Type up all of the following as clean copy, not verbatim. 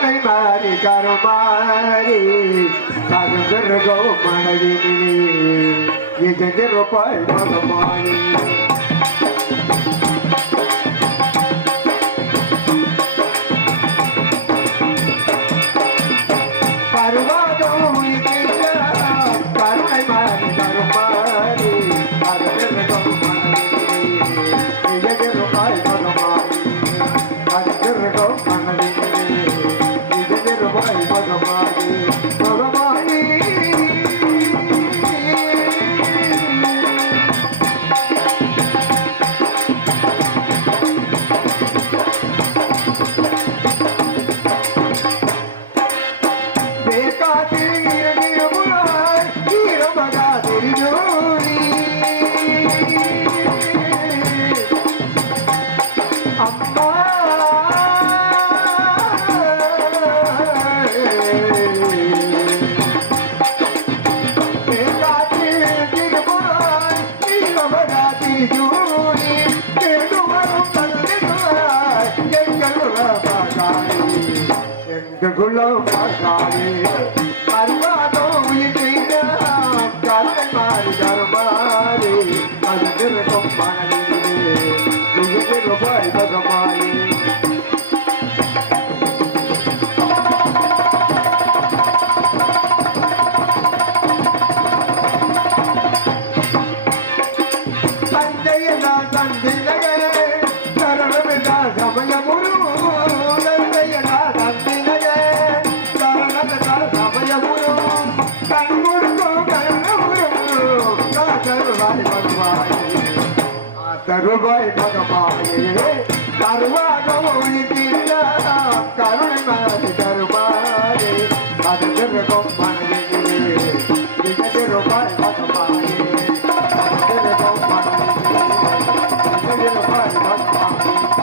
கருணை மாறி கருமாறி கருங்கோ மனதிலே எதிர்பாய் மகமாயி தருவாய் மகமாயே தருவாக கருணை மனது தருவாயே அது திருக்கும் மனதிலே திருவாய் மகமாயே திருக்கும் மனதிலே திருவாய் மகமாயே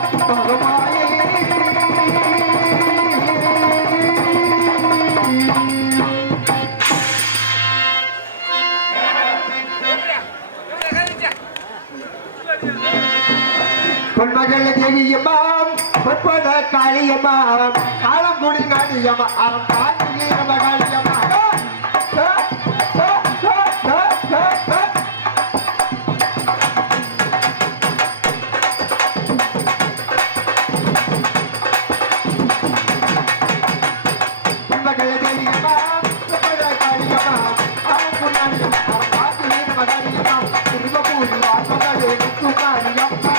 பொன்மகள் தேவியம்மாம் பொற்பத காளியம்மாம் காலங்குடி நாடியம்மா அவன் காட்டிய மகாளியம்மா பொன்மகள் தேவியம்மாம் பொற்பத காளியம்மாம் காலங்குடி நாடியம்மா அவன் காட்டிய மகாளியம்மா திருமபூரி வாசமலே முத்துமாரியம்மா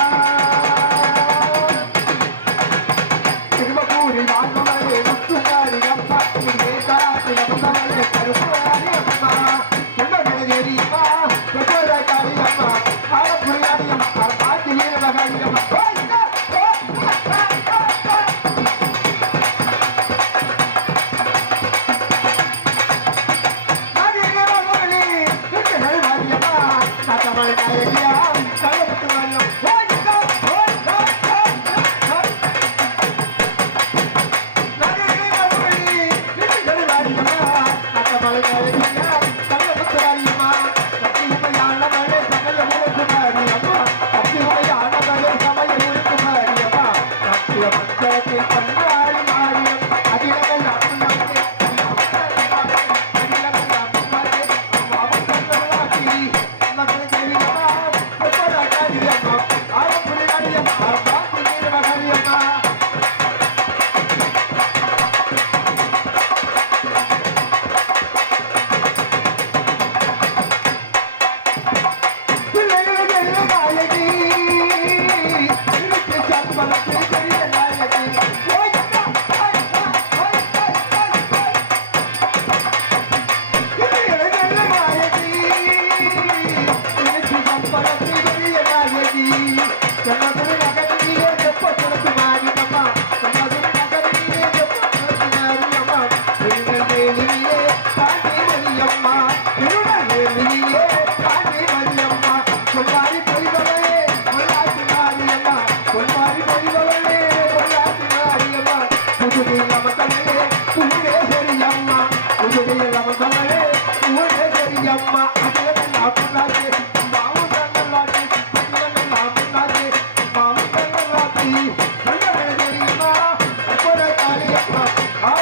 Ah!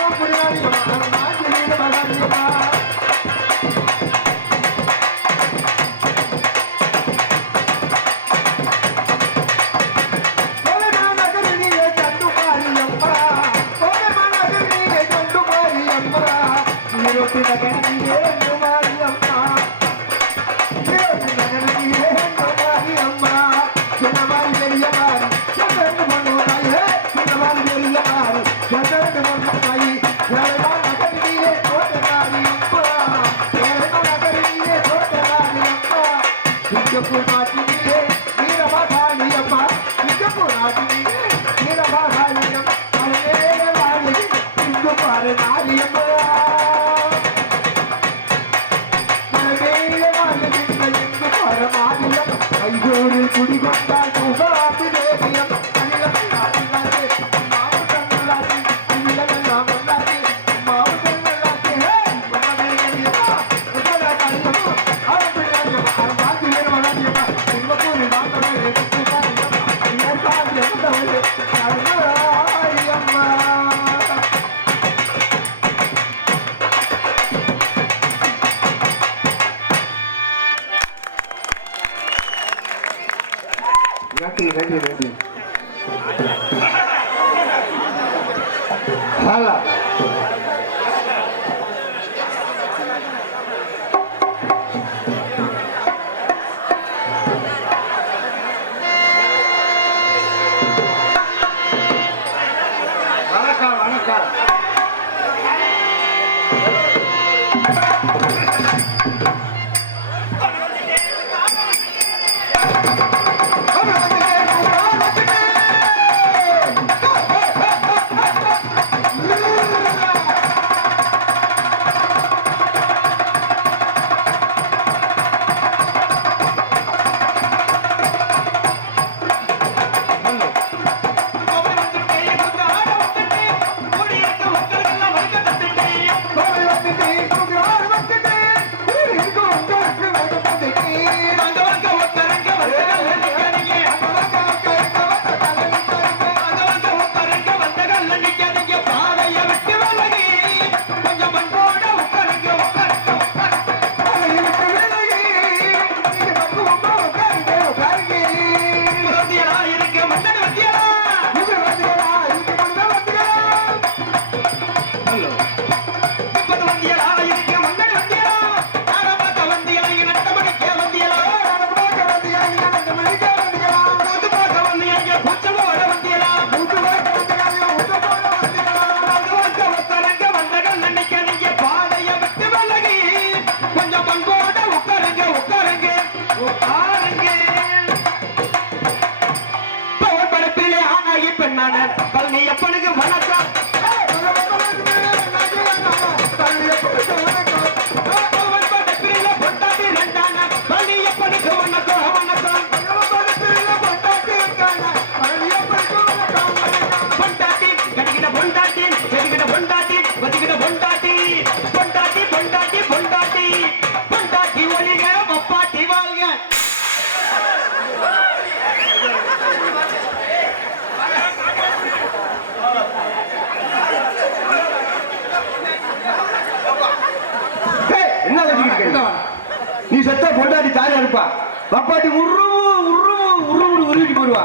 நீ செத்த பொண்டாடி தாயா இருப்பா பப்பாட்டி உருவு உருவு உருவு உருவிட்டு போடுவா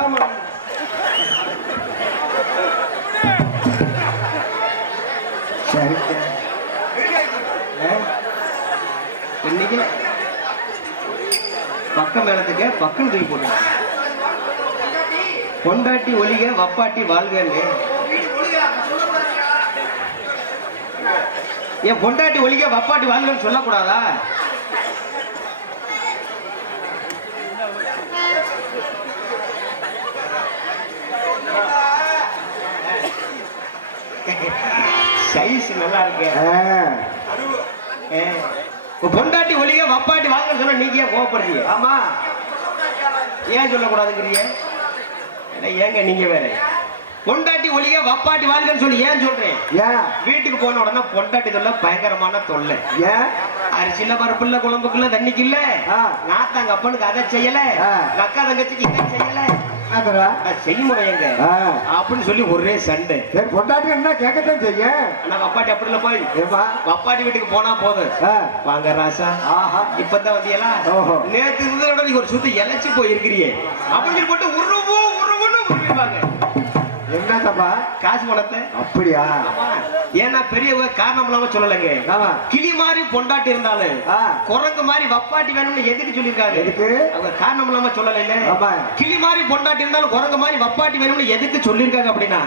ஆமா சரி இன்னைக்கு பக்கம் மேலத்துக்கு பக்கம் தூக்கி போட்டு பொண்டாட்டி ஒலிக வப்பாட்டி வாழ்கன்னு என் பொண்டாட்டி ஒலிக வப்பாட்டி வாழ்கன்னு சொல்லக்கூடாதா? சைஸ் நல்லா இருக்கு. பொண்டாட்டி ஒலிக வப்பாட்டி வாழ்கன்னு சொன்னா நீங்க ஏன் கோவப்படுறீங்க? ஆமா ஏன் சொல்லக்கூடாதுங்கிறீங்க? ஏங்க நீங்க வேற பொண்டாட்டி ஒலிக வப்பாட்டி வாழ்கன்னு சொல்லி ஏன் சொல்றேன்? ஏன் வீட்டுக்கு போன உடனே பொண்டாட்டி தொல்லை பயங்கரமான தொல்லை. ஏன் அரிசியில பருப்புல குழம்புக்குள்ள தண்ணிக்கு இல்ல நாத்தாங்க அப்பனுக்கு அதை செய்யல அக்கா தங்கச்சிக்கு இதை செய்யல அதரா செய்முறை எங்க அப்படின்னு சொல்லி ஒரே சண்டை. பொண்டாட்டி என்ன கேட்கத்தான் செய்ய. ஆனா வப்பாட்டி அப்படி இல்ல போய் ஏமா வப்பாட்டி வீட்டுக்கு போனா போதும். வாங்க ராசா இப்பதான் வந்தியலா நேத்து இருந்ததோட நீ ஒரு சுத்த இழைச்சு போயிருக்கிறியே அப்படின்னு சொல்லி போட்டு உருவுன்னு உருவாங்க. என்ன தப்பா காசு பணத்தை அப்படியா? ஏன்னா பெரியவங்க காரணம் இல்லாம சொல்லலைங்க. கிளி மாதிரி பொண்டாட்டி இருந்தாலும் குரங்கு மாதிரி வப்பாட்டி வேணும்னு எதுக்கு சொல்லிருக்காங்க? எதுக்கு அவங்க காரணம் இல்லாம சொல்லல. கிளி மாதிரி பொண்டாட்டி இருந்தாலும் குரங்கு மாதிரி வப்பாட்டி வேணும்னு எதுக்கு சொல்லிருக்காங்க அப்படின்னா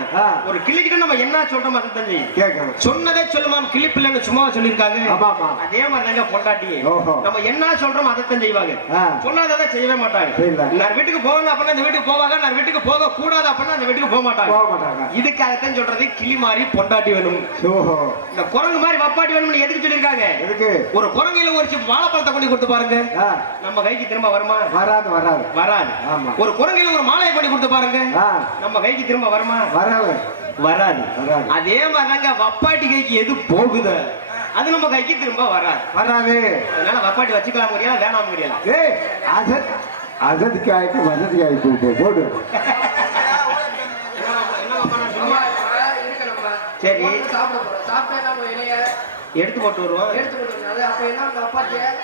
ஒரு கிளிக்கிட்ட நம்ம என்ன சொல்றோம் அதை தம்பி சொன்னதே சொல்லுமா கிளி பிள்ளைன்னு சும்மா சொல்லிருக்காங்க. அதே மாதிரி தாங்க பொண்டாட்டி நம்ம என்ன சொல்றோம் அதைத்தான் செய்வாங்க. சொன்னதை செய்யவே மாட்டாங்க. நான் வீட்டுக்கு போகணும் அப்படின்னா அந்த வீட்டுக்கு போவாங்க. நான் வீட்டுக்கு போக கூடாது அப்படின்னா அந்த வீட்டுக்கு போக மாட்டாங்க. இதுக்காகத்தான் சொல்றது கிளி மாதிரி பொண்டாட்டி வேணும். இந்த குரங்கு மாதிரி வப்பாட்டி வேணும்னு எதுக்கு சொல்லிருக்காங்க? ஒரு குரங்கையில ஒரு வாழைப்பழத்தை கொண்டு கொடுத்து பாருங்க, நம்ம கைக்கு திரும்ப வருமா? வராது வராது வராது. ஒரு குரங்கையில ஒரு மாலையை கொண்டு கொடுத்து பாருங்க, நம்ம கைக்கு திரும்ப வருமா? வராது வராது. அதே மாதிரிதாங்க வப்பாட்டி கைக்கு எது போகுது அது நம்ம கைக்கு திரும்ப வராது வராது. அதனால வப்பாட்டி வச்சுக்கலாம் முடியல, வேணாம் முடியல. அசதிக்கு ஆயிட்டு வசதிக்கு ஆயிட்டு போடு. சரி எடுத்து போட்டு வருவோம்.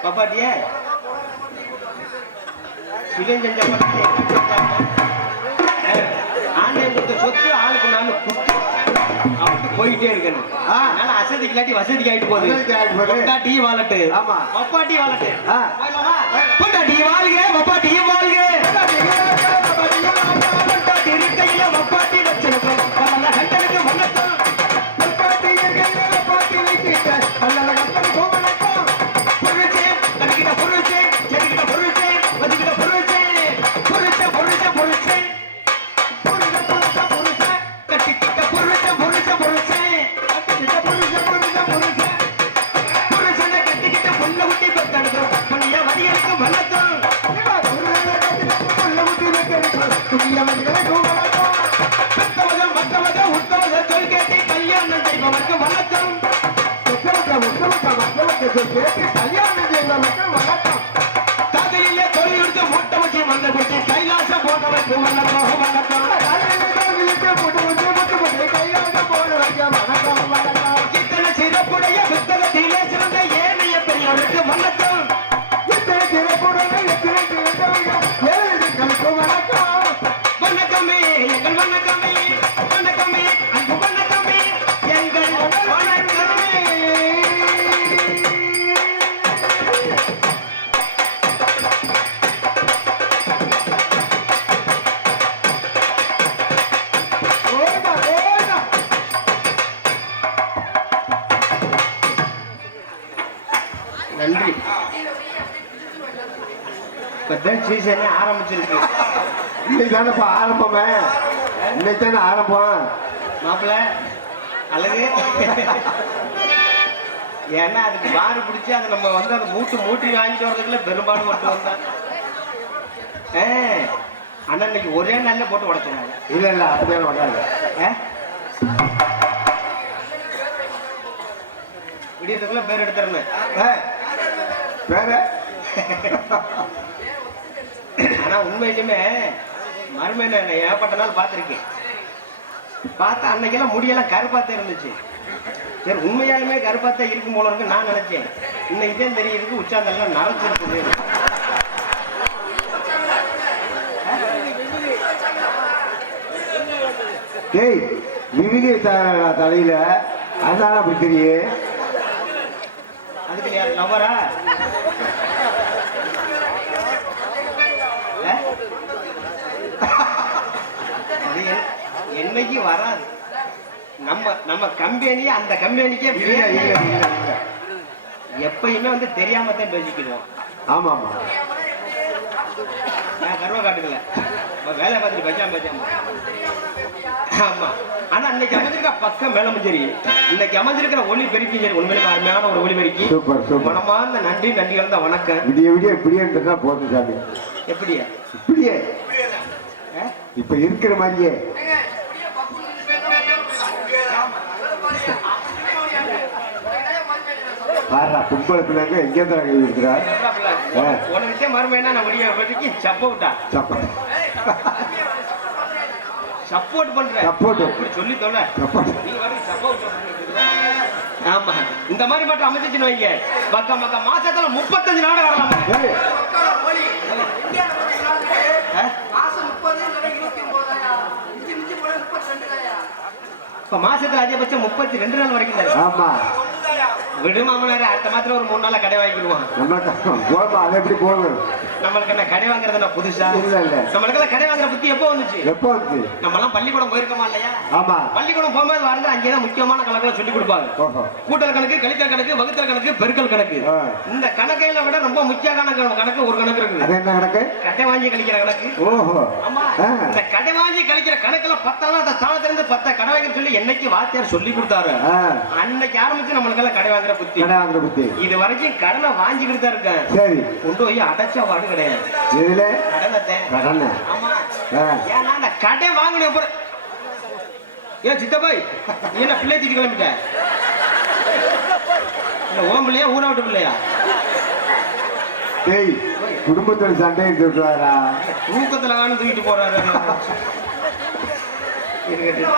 பப்பாட்டிய சிவன் செஞ்ச ஆன்லைன் கொடுத்த சொத்து ஆளுக்கு நாலு குத்து அப்படி போயிட்டே இருக்கணும். அதனால அசதிக்கு இல்லாட்டி வசதிக்கு ஆயிட்டு போகுது. டீ வாலட்டு பப்பாட்டி வாலட்டு பொண்டாட்டி வாழ்க வப்பாட்டி வாழ்க. இருக்கையில வப்பாட்டி வச்சிருக்கோம் தகையிலே தொழில் எடுத்து மூட்டை வச்சு வந்த குட்டி கைலாச போட்டவருக்கு வணக்கம் வணக்கம். இத்தனை சிறப்புடைய புத்தகத்திலே சிறந்த ஏனைய பெரியவருக்கு வணக்கம். வணக்கமே எங்கள் வணக்கமே வணக்கமே அன்பு வணக்கமே எங்கள் வணக்கமே. நன்றி. இப்பதான் சீசனே ஆரம்பிச்சிருக்கு. இன்னைக்கு தானப்பா ஆரம்பமே, இன்னைக்கு தானே ஆரம்பம் மாப்பிள்ள அழகு. ஏன்னா அதுக்கு பாரு பிடிச்சி அதை நம்ம வந்து அந்த மூட்டி வாங்கிட்டு வர்றதுக்குள்ள பெரும்பாடு மட்டும் வந்தான். ஆனா இன்னைக்கு ஒரே நாள்ல போட்டு உடைச்சிருக்காங்க. இல்ல இல்ல அப்படியே உடையாது. விடியத்துக்குள்ள பேர் எடுத்துறேன். பேரு ஆனா உண்மையிலுமே மறுமையில ஏற்பட்ட நாள் பார்த்திருக்கேன். பார்த்தா அன்னைக்கெல்லாம் முடியெல்லாம் கருப்பாத்தான் இருந்துச்சு. சரி உண்மையாலுமே கருப்பாத்தான் இருக்கும் போல இருக்கு நான் நினைச்சேன். இன்னைக்கு தான் தெரியுது உச்சாந்தெல்லாம் நரைச்சிருக்குது. டேய் விவிலிய தலையில அதனால அப்படி தெரியே. அதுக்கு யார் லவரா? என்னைக்கு வராது. நம்ம கம்பெனி அந்த கம்பெனிக்கே எப்பயுமே வந்து தெரியாம தான் பேசிக்கிறோம். ஆமா ஆமா நான் கர்வ காட்டுக்கல, வேலை பார்த்துட்டு பேசாம. ஆமா ஆனா இன்னைக்கு அமைஞ்சிருக்க பக்கம் மேலமஞ்சேரி, இன்னைக்கு அமைஞ்சிருக்கிற ஒளி பெருக்கி சரி உண்மையிலே அருமையான ஒரு ஒளி பெருக்கி. மனமார்ந்த நன்றி கலந்த வணக்கம். விடிய இப்படியே போதும் சாமி. எப்படியா இப்படியே இப்ப இருக்கிற மாதிரியே கும்பலத்துல எங்க கை இருக்கிறார். உனக்கு மறுமையா நான் சப்ப விட்டா சப்ப சப்போர்ட் பண்ற Support. அப்படி சொல்லி தொலை Support. நீ வரைக்கும் சப்போர்ட் ஆமா இந்த மாதிரி மட்டும் அமைச்சுன்னு வைங்க பக்க மாசத்துல 35 நாடு வரலாம் ஏய், இப்ப மாசத்துல அதிகபட்சம் 32 நாள் வரைக்கும் தரும் ஆமா விடுமாமனாரு அடுத்த மாத்திரம் ஒரு 3 நாள்ல கடை வாங்கிடுவான் நம்ம கஷ்டம் போமா அது எப்படி போகணும் நம்மளுக்கு என்ன கடை வாங்குறது நான் புதுசா இல்ல இல்ல நம்மளுக்கு கடை வாங்குற புத்தி எப்போ வந்துச்சு எப்போ வந்து நம்ம எல்லாம் பள்ளிக்கூடம் போயிருக்கோமா இல்லையா ஆமா பள்ளிக்கூடம் போகும்போது வரது அங்கேதான் முக்கியமான கணக்குல சொல்லி கொடுப்பாங்க ஓஹோ கூட்டல் கணக்கு கழித்தல் கணக்கு வகுத்தல் கணக்கு பெருக்கல் கணக்கு ஆ. இந்த கணக்கையில விட ரொம்ப முக்கியமான கணக்கு ஒரு கணக்கு இருக்குது அது என்ன கணக்கு கடை வாங்கி கழிக்கிற கணக்கு ஓஹோ ஆமா ஆ. இந்த கடை வாங்கி கழிக்கிற கணக்குல 10 அந்த ஸ்தானத்திலிருந்து 10 கடை வாங்கி சொல்லி என்னைக்கு வாத்தியார் சொல்லி கொடுத்தாரு ஆ, அன்னைக்கு ஆரம்பிச்சு நம்மளுக்கு எல்லாம் கடை வாங்குற புத்தி கடை வாங்குற புத்தி இது வரைக்கும் கடனை வாங்கிக்கிட்டு தான் இருக்கேன் சரி கொண்டு போய் அடைச்ச வாடு கிடையாது இதுல கடனத்தை கடனை ஆமா ஆ. ஏன்னா அந்த கடை வாங்கின அப்புறம் ஏன் சித்தப்பாய் நீ என்ன பிள்ளை தூக்கி கிளம்பிட்ட இல்ல ஓம் பிள்ளையா ஊரை விட்டு பிள்ளையா டேய் குடும்பத்தோட சண்டையை சொல்றாரா தூக்கத்துல காணும் தூக்கிட்டு போறாரு இருக்கட்டும்.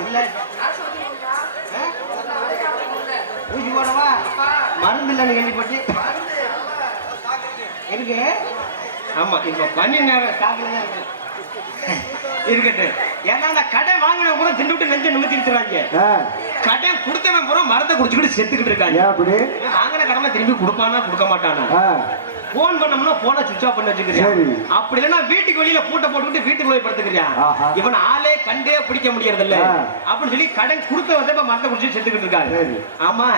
இல்ல ஊசி போடவா மருந்து இல்லைன்னு கேள்விப்பட்டு இருக்கு ஆமா இப்ப பனி நேரம் காக்கல தான் இருக்கு இருக்கட்டும் ஏன்னா அந்த கடை வாங்கின கூட திண்டு விட்டு நெஞ்சு நிமித்திருக்கிறாங்க ஆ, கடை கொடுத்தவன் பூரா மரத்தை குடிச்சுக்கிட்டு செத்துக்கிட்டு இருக்காங்க ஏன் அப்படி வாங்கின கடமை திரும்பி கொடுப்பானா கொடுக்க மாட்டானா ஆ, போன் பண்ணோம்னா போனை சுவிட்ச் ஆஃப் பண்ணி வச்சுக்கிறியா சரி. அப்படி இல்லைன்னா வீட்டுக்கு வெளியில பூட்டை போட்டுக்கிட்டு வீட்டுக்கு போய் படுத்துக்கிறியா ஆஹா. இவன் ஆளே கண்டே பிடிக்க முடியறது இல்ல ஆ. அப்படின்னு சொல்லி கடன் கொடுத்த வந்து இப்ப மரத்தை குடிச்சு செத்துக்கிட்டு இருக்காரு சரி. ஆமா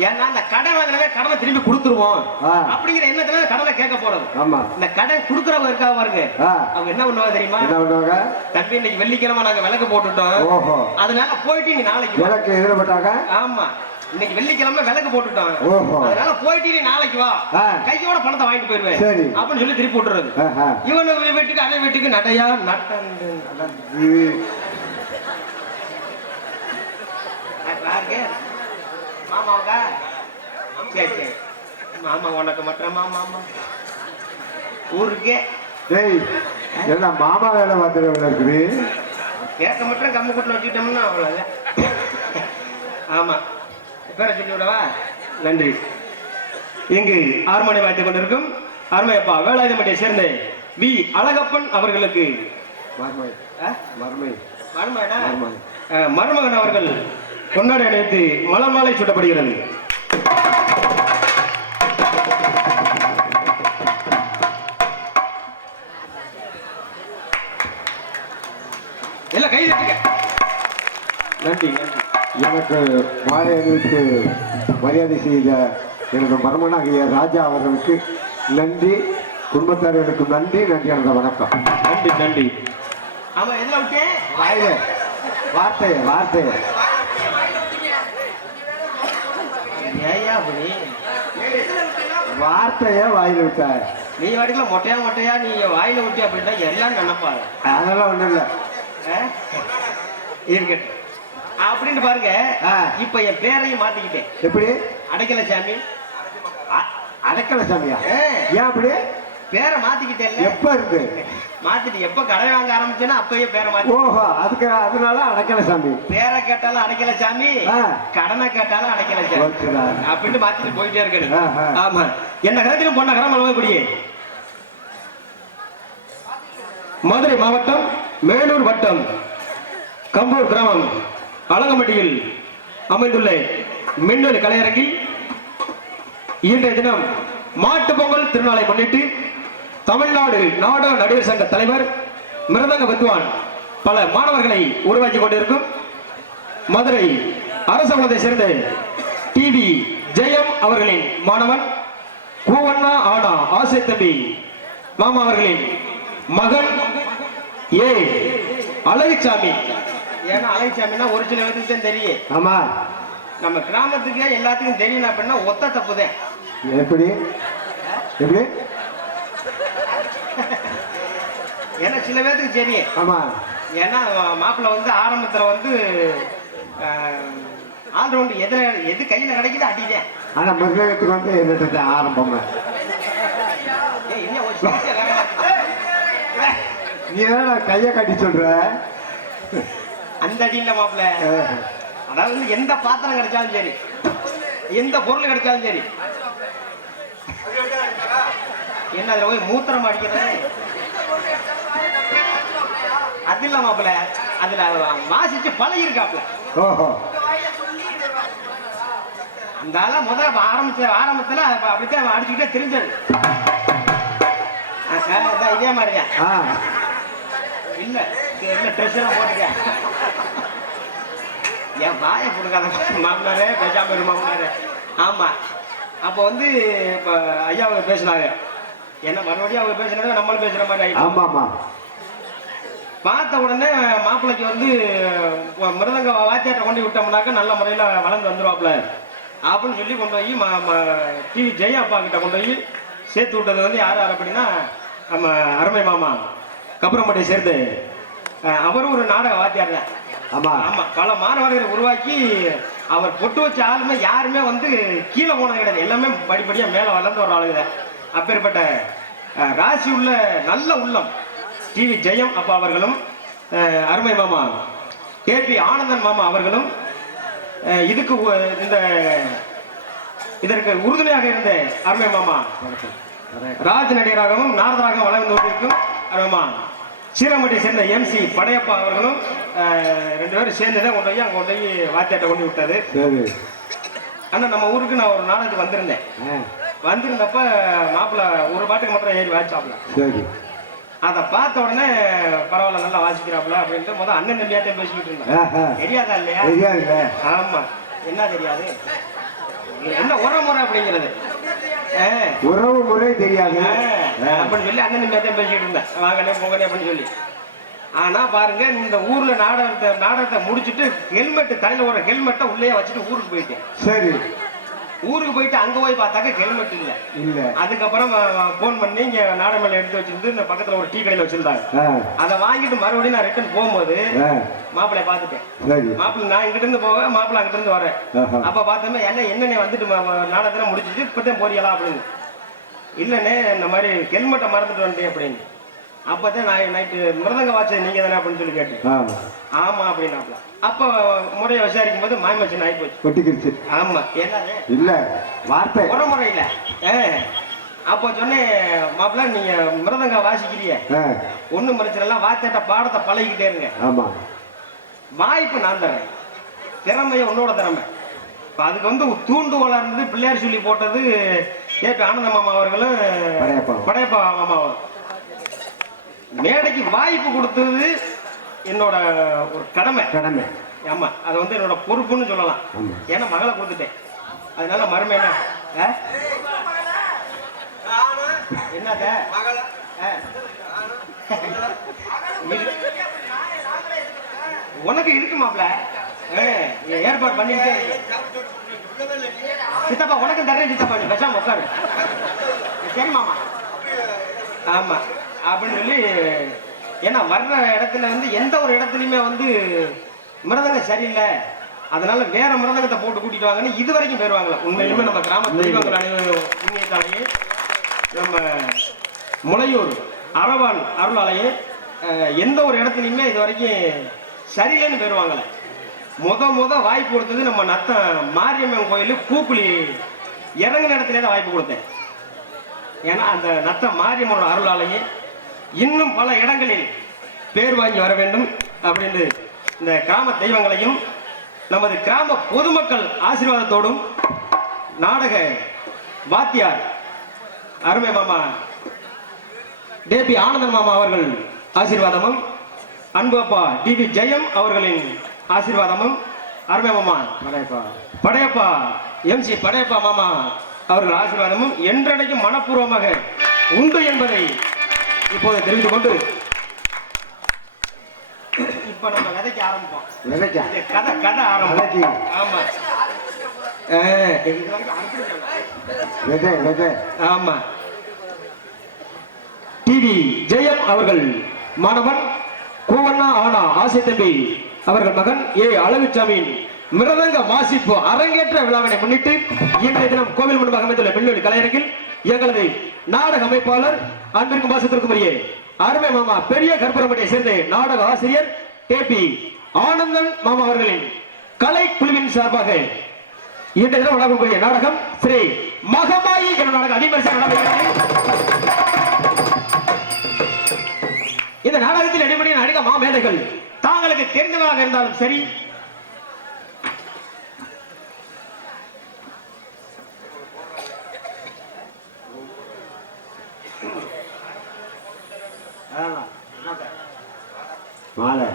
ஏன்னா அந்த கடன் வாங்கினவே கடனை திரும்பி கொடுத்துருவோம் ஆ. அப்படிங்கிற எண்ணத்துல கடனை கேட்க போறது ஆமா இந்த கடன் கொடுக்கறவங்க இருக்கா பாருங்க ஆ. அவங்க என்ன பண்ணுவாங்க தெரியுமா என்ன பண்ணுவாங்க தம்பி இன்னைக்கு வெள்ளிக்கிழமை நாங்க விளக்கு போட்டுட்டோம் ஓஹோ அதனால போயிட்டு நீ நாளைக்கு வா. எனக்கு எதிர போட்டாங்க ஆமா இன்னைக்கு வெள்ளிக்கிழமை விளக்கு போட்டுட்டோம் ஓஹோ. அதனால போயிட்டு நீ நாளைக்கு வா ஆ. கையோட பணத்தை வாங்கிட்டு போயிருவேன் சரி. அப்படின்னு சொல்லி திருப்பி விட்டுறது ஆஹா. இவனு வீட்டுக்கு அவன் வீட்டுக்கு நடையா நட்டண்டு இது யாருக்கு மாமாவுக்கா சரி சரி மாமா உனக்கு மட்டும் மாமா ஊருக்கே டேய் என்ன மாமா வேலை பார்த்துட்டு இருக்குது கேட்க மட்டும் கம்மு கூட்டில் வச்சுக்கிட்டோம்னா அவ்வளோதான் ஆமா பேரை சொல்லி விடவா நன்றி இங்கு ஆர்மனை வாய்த்துக் கொண்டிருக்கும் அருமையப்பா வேலாயுதமட்டியை சேர்ந்த வி அழகப்பன் அவர்களுக்கு மர்மை ஆ? மர்மை மருமகனா? மர்மை மருமகன் அவர்கள் கொண்டாடி அணைத்து மலர் மாலை சூட்டப்படுகிறது எல்லாம் கை தட்டுங்க நன்றி நன்றி எனக்கு மாலை அணிவித்து மரியாதை செய்த எனது மர்மனாகிய ராஜா அவர்களுக்கு நன்றி குடும்பத்தார்களுக்கு நன்றி நன்றி எனது வணக்கம் நன்றி நன்றி ஆமா எதுல விட்டேன் வாயில வார்த்தை வார்த்தை ஏயா அப்படி வார்த்தைய வாயில விட்ட நீ வாட்டிக்கல மொட்டையா நீ வாயில விட்டு அப்படின்னா எல்லாம் நினைப்பாரு அதெல்லாம் ஒண்ணும் இல்ல இருக்கட்டும் அப்படின்னு பாருங்க ஆ. இப்ப என் பேரையும் மாத்திக்கிட்டேன் எப்படி அடைக்கல சாமி அடக்கல சாமியா ஆ. ஏன் அப்படி பேரை மாத்திக்கிட்டேன் எப்ப இருக்கு மாத்திட்டு எப்ப கடை வாங்க ஆரம்பிச்சேன்னா அப்பயே பேரை மாத்தி ஓஹோ அதுக்கு அதனால அடக்கல சாமி பேரை கேட்டாலும் அடைக்கல சாமி ஆ. கடனை கேட்டாலும் அடைக்கல சாமி ஓகேடா. அப்படின்னு மாத்திட்டு போயிட்டே இருக்கணும் ஆஹா. ஆமா என்ன கரத்திலும் பொண்ண கரம் அழுவக்கூடிய மதுரை மாவட்டம் மேலூர் வட்டம் கம்பூர் கிராமம் அலங்கம்பட்டியில் அமைந்துள்ள மின்னல் கலையரங்கில் இன்றைய தினம் மாட்டு பொங்கல் திருநாளை முன்னிட்டு தமிழ்நாடு நாடக நடிகர் சங்க தலைவர் மிருதங்க வித்வான் பல மாணவர்களை உருவாக்கி கொண்டிருக்கும் மதுரை அரச குலத்தை சேர்ந்த டிவி ஜெயம் அவர்களின் மாணவன் கூவண்ணா ஆனா ஆசை தம்பி மாமா அவர்களின் மகன் ஏ அழகுசாமி ஏன்னா அழகுசாமின்னா ஒரு சில பேருக்கு தான் தெரியும் ஆமா நம்ம கிராமத்துக்கே எல்லாத்துக்கும் தெரியும் அப்படின்னா ஒத்த தப்புதான் எப்படி எப்படி ஏன்னா சில பேருக்கு தெரியும் ஆமா ஏன்னா மாப்பிள்ளை வந்து ஆரம்பத்துல வந்து ஆல்ரவுண்டு எது கையில கிடைக்குது அடிதான் ஆனா மிருகத்துக்கு வந்து என்னட்டு ஆரம்பம் நீ என்ன கையை கட்டி சொல்ற? அந்த அடி இல்ல மாப்பிள்ள. அதாவது எந்த பாத்திரம் கிடைச்சாலும் சரி, எந்த பொருள் கிடைச்சாலும் சரி, என்ன அதுல போய் மூத்திரம் அடிக்கிறது அது இல்ல மாப்பிள்ள. அதுல வாசிச்சு பழகி இருக்காப்ல. ஓஹோ. அந்த ஆள முதல்ல ஆரம்பத்துல அப்படித்தான் அடிச்சுக்கிட்டே தெரிஞ்சது. இதே மாதிரியா இல்ல இல்ல ட்ரெஸ் எல்லாம் போட்டுக்க. என் வாயை கொடுக்காத மாமனாரே, பேசாம இரு மாமனாரே. ஆமா, அப்போ வந்து இப்ப ஐயா அவங்க பேசினாங்க. என்ன மறுபடியும் அவங்க பேசுனதை நம்மளும் பேசுற மாதிரி ஆயிடுச்சு. ஆமா ஆமா. பார்த்த உடனே மாப்பிள்ளைக்கு வந்து மிருதங்க வாத்தியாட்ட கொண்டு விட்டோம்னாக்க நல்ல முறையில் வளர்ந்து வந்துடுவாப்புல அப்படின்னு சொல்லி கொண்டு போய் டிவி ஜெயா அப்பா கிட்ட கொண்டு போய் சேர்த்து விட்டது வந்து யார் அப்படின்னா நம்ம அருமை மாமா கப்புறம்பட்டியை சேர்ந்து அவரும் ஒரு நாடக வாத்தியார் தான். ஆமா ஆமா, பல மாணவர்களை உருவாக்கி அவர் பொட்டு வச்ச ஆளுமே யாருமே வந்து கீழே போனது கிடையாது. எல்லாமே படிப்படியா மேல வளர்ந்து வர ஆளுங்க. அப்பேற்பட்ட ராசி உள்ள நல்ல உள்ளம் டிவி ஜெயம் அப்பா அவர்களும் அருமை மாமா கேபி ஆனந்தன் மாமா அவர்களும் இதுக்கு இதற்கு உறுதுணையாக இருந்த அருமை மாமா ராஜ் நடிகராகவும் நாரதராகவும் வளர்ந்து கொண்டிருக்கும் அருமா சீரமட்டி சேர்ந்த MC படையப்பா அவர்களும் 2 பேரும் சேர்ந்துதான் கொண்டு போய் அங்க கொண்டு போய் வாத்தியாட்ட கொண்டு விட்டது. ஆனா நம்ம ஊருக்கு நான் ஒரு நாடகத்துக்கு வந்திருந்தேன். வந்திருந்தப்ப மாப்பிள்ள ஒரு பாட்டுக்கு மட்டும் ஏறி வாசிச்சாப்ல. அதை பார்த்த உடனே பரவாயில்ல நல்லா வாசிக்கிறாப்ல அப்படின்ட்டு முதல் அண்ணன் தம்பியாத்தையும் பேசிக்கிட்டு இருந்தேன். தெரியாதா இல்லையா? ஆமா, என்ன தெரியாது, என்ன உறவு முறை அப்படிங்கிறது உறவு முறை தெரியாது அப்படின்னு சொல்லி அண்ணன் தம்பியாத்தையும் பேசிக்கிட்டு இருந்தேன். வாங்கனே போங்கனே அப்படின்னு சொல்லி. ஆனா பாருங்க, இந்த ஊர்ல நாடகத்தை முடிச்சுட்டு ஹெல்மெட் தலையில ஒரு ஹெல்மெட்டை உள்ளே வச்சுட்டு ஊருக்கு போயிட்டேன். சரி, ஊருக்கு போயிட்டு அங்க போய் பார்த்தாக்க ஹெல்மெட் இல்ல. அதுக்கப்புறம் போன் பண்ணி இங்க நாடகம் எடுத்து வச்சிருந்து இந்த பக்கத்துல ஒரு டீ கடையில வச்சிருந்தாங்க. அதை வாங்கிட்டு மறுபடியும் நான் ரிட்டர்ன் போகும்போது மாப்பிள்ளைய பார்த்துட்டேன். மாப்பிள்ளை நான் இங்கிட்ட இருந்து போக, மாப்பிள்ளை அங்கிட்ட இருந்து வரேன். அப்ப பார்த்தோமே என்ன வந்துட்டு நாடகத்துல முடிச்சிட்டு இப்பதான் போறியலாம் அப்படின்னு. இல்லண்ணே, இந்த மாதிரி ஹெல்மெட்டை மறந்துட்டு வந்தேன் அப்படின்னு. அப்பதான் நான் நைட்டு மிருதங்க வாட்சது நீங்க தானே அப்படின்னு சொல்லி கேட்டேன். ஆமா அப்படின்னாப்ல. அப்ப முறையை விசாரிக்கும் போது மாயமச்சின் ஆகி போச்சு. ஆமா, என்னது இல்ல வார்த்தை உரமுறை இல்ல. அப்போ சொன்னேன், மாப்பிள்ள நீங்க மிருதங்க வாசிக்கிறீங்க, ஒண்ணு மறைச்சலாம் வாத்தியாட்ட பாடத்தை பழகிக்கிட்டே இருங்க. ஆமா, வாய்ப்பு நான் தரேன், திறமைய உன்னோட திறமை. அதுக்கு வந்து தூண்டுகோலா இருந்தது பிள்ளையார் சொல்லி போட்டது கேபி ஆனந்த மாமா அவர்களும் படையப்பா மாமாவும். மேடைக்கு வாய்ப்பு கொடுத்தது என்னோட ஒரு கடமை. ஆமா, அது வந்து என்னோட பொறுப்புன்னு சொல்லலாம். ஏன்னா மகளை கொடுத்துட்டேன், அதனால மருமை என்னத உனக்கு இருக்கு மாப்ள, ஏற்பாடு பண்ணிக்கிட்டே சித்தப்பா. உனக்கு தரேன் சித்தப்பா, நீ பேசாம உட்காரு. சரி மாமா. ஆமா அப்படின்னு சொல்லி, ஏன்னா வர்ற இடத்துல வந்து எந்த ஒரு இடத்துலையுமே வந்து மிருதங்க சரியில்லை, அதனால வேற மிருதங்கத்தை போட்டு கூட்டிட்டு வாங்கன்னு இது வரைக்கும் போயிருவாங்களா. உண்மையிலுமே நம்ம கிராம தெய்வங்கள் புண்ணியத்தாலேயே நம்ம முளையூர் அரவான் அருளாலேயே எந்த ஒரு இடத்துலையுமே இது வரைக்கும் சரியில்லைன்னு போயிருவாங்களே. முத வாய்ப்பு கொடுத்தது நம்ம நத்தம் மாரியம்மன் கோயில் பூக்குழி இறங்குன இடத்துல தான் வாய்ப்பு கொடுத்தேன். ஏன்னா அந்த நத்தம் மாரியம்மனோட அருளாலேயே இன்னும் பல இடங்களில் பேர் வாங்கி வர வேண்டும் அப்படின்னு இந்த கிராம தெய்வங்களையும் நமது கிராம பொதுமக்கள் ஆசீர்வாதத்தோடும் நாடக வாத்தியார் அருமை மாமா கேபி ஆனந்தன் மாமா அவர்கள் ஆசீர்வாதமும், அன்பு அப்பா டிவி ஜெயம் அவர்களின் ஆசீர்வாதமும், அருமை மாமா படையப்பா MC படையப்பா மாமா அவர்கள் ஆசீர்வாதமும் என்றடைக்கும் மனப்பூர்வமாக உண்டு என்பதை இப்போது தெரிந்து கொண்டு இப்ப நம்ம விதைக்க ஆரம்பிப்போம். கதை ஆரம்பம். ஆமா, ஆமா. டிவி ஜெயம் அவர்கள் மாணவன் கூவண்ணா ஆனா ஆசை தம்பி அவர்கள் மகன் அழகுசாமியின் மிருதங்க வாசிப்பு அரங்கேற்ற விழாவினை முன்னிட்டு இன்றைய தினம் கோவில் முன்பாக அமைந்துள்ள மின்னொலி கலையரங்கில் எங்களது நாடக அமைப்பாளர் அன்பிற்கும் வாசத்திற்கும் அருமை மாமா பெரிய கற்பூரமட்டியை சேர்ந்த நாடக ஆசிரியர் கேபி ஆனந்தன் மாமா அவர்களின் கலை குழுவின் சார்பாக இந்த தினம் வழங்கக்கூடிய நாடகம் ஸ்ரீ மகமாயி என்ற நாடகம் அதிபரிசன இந்த நாடகத்தில் அடிப்படையில் நடிக மாமேதைகள் தாங்களுக்கு தெரிந்தவராக இருந்தாலும் சரி மாலை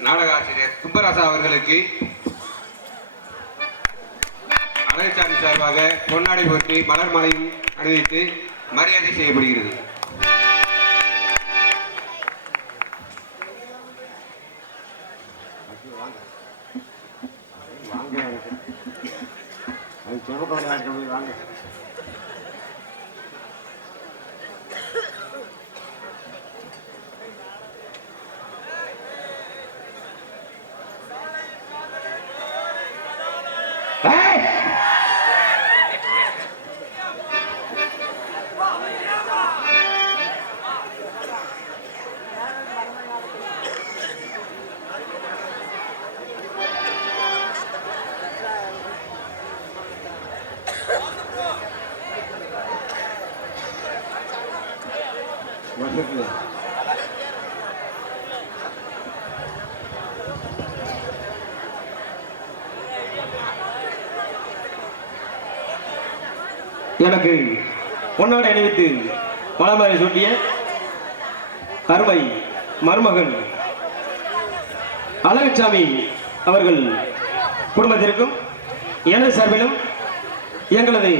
நாடக ஆசிரியர் சுப்பராசா அவர்களுக்கு அழகுசாமி சார்பாக பொன்னாடை போற்றி மலர் மாலையும் அணிவித்து மரியாதை செய்யப்படுகிறது. வாங்க எனக்கு பொன்னாடை அணிவித்து மலர்மாலை சூட்டிய அருமை மருமகன் அழகுசாமி அவர்கள் குடும்பத்திற்கும் எனது சார்பிலும் எங்களது